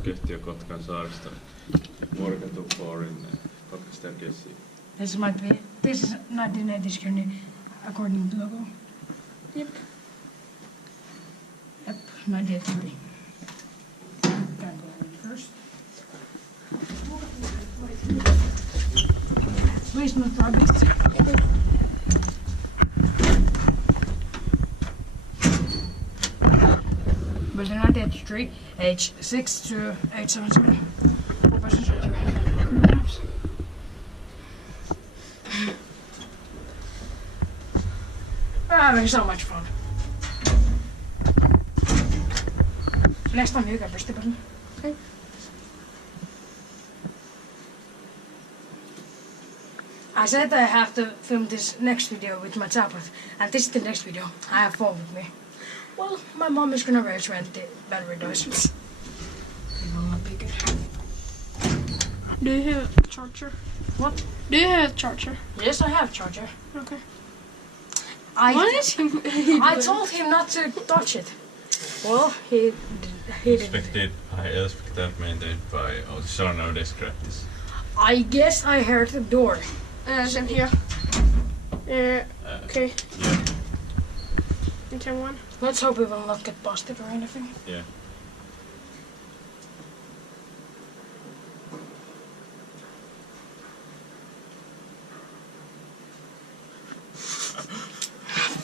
Kaasusyhtiö Kotkan saarista. Vuorikatu 4 in Kotka staircase. This might be. This is 1980s journey according to logo. Yep. Yep, 1983. Gotta go in first. Please not rubbish. Building 1983, age 6 to 877. Professional surgery. Having so much fun. Next time you can press the button. Okay. I said I have to film this next video with my tablet, and this is the next video. I have phone with me. Well, my mom is gonna raise when the battery dies. It will not be good. Do you have a charger? What? Do you have a charger? Yes, I have charger. Okay. I I told him not to touch it. Well, he didn't. Inspected by Elspecta, maintained by Otis. So no descriptors. I guess I heard the door. Same here. Okay. Yeah. Okay, one. Let's hope we will not get busted or anything. Yeah.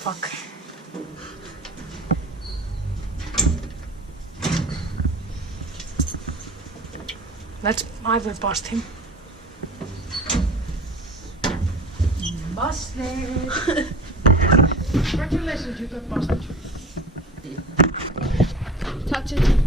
Fuck. I will bust him. Busted! Congratulations, you got busted. Touch it.